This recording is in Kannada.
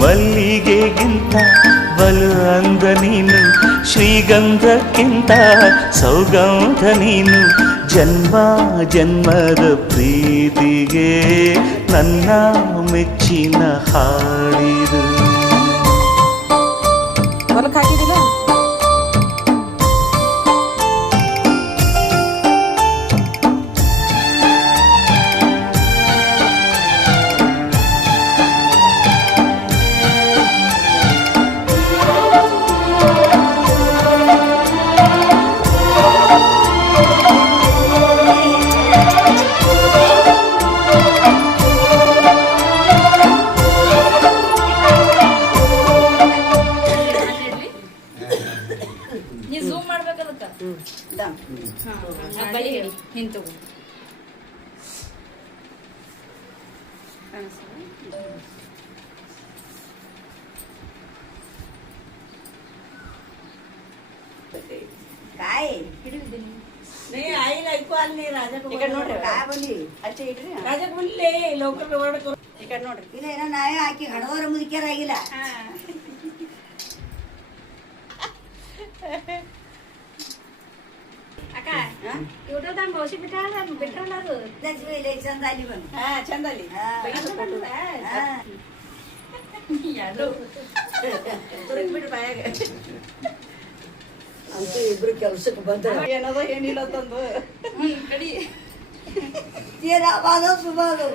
ಮಲ್ಲಿಗೆಗಿಂತ ಬಲು ಅಂದ ನೀನು, ಶ್ರೀಗಂಧಕ್ಕಿಂತ ಸೌಗಂಧ ನೀನು. ಜನ್ಮ ಜನ್ಮದ ಪ್ರೀತಿಗೆ ನನ್ನ ಮೆಚ್ಚಿನ ಹಾಡಿದು. ಹೊಲಕ್ಕೆ ಹಾಕಿದಿಲ್ಲ? काय नाही आईला ऐकू आलं नाही. राजा नोड्री काय बोलली अच्छा इड्री राजा बोलले लवकर ओरड करू इकडे नोड्री ಇಲ್ಲ ಏನೋ ನಾವೇ ಹಾಕಿ ಹಣದವರ ಮುದುಕಿಯರಾಗಿಲ್ಲ. ಅಕ್ಕ ಯೂಟ್ಯೂಬ್ ಬಹುಶಿ ಬಿಟ್ರಲ್ಲ ಅದು ಲಕ್ಷ್ಮಿ ಚಂದ ಅಲ್ಲಿ ಬಂದು ಚಂದ ಅಲ್ಲಿ ಬಿಡು ಬಾಯಾಗ ಅಂತೂ ಇಬ್ರು ಕೆಲ್ಸಕ್ಕೆ ಬಂದ ಏನದ ಏನಿಲ್ಲ ತಂದು ಕಡಿ ಏನಾವಾದ ಸುಮಾರು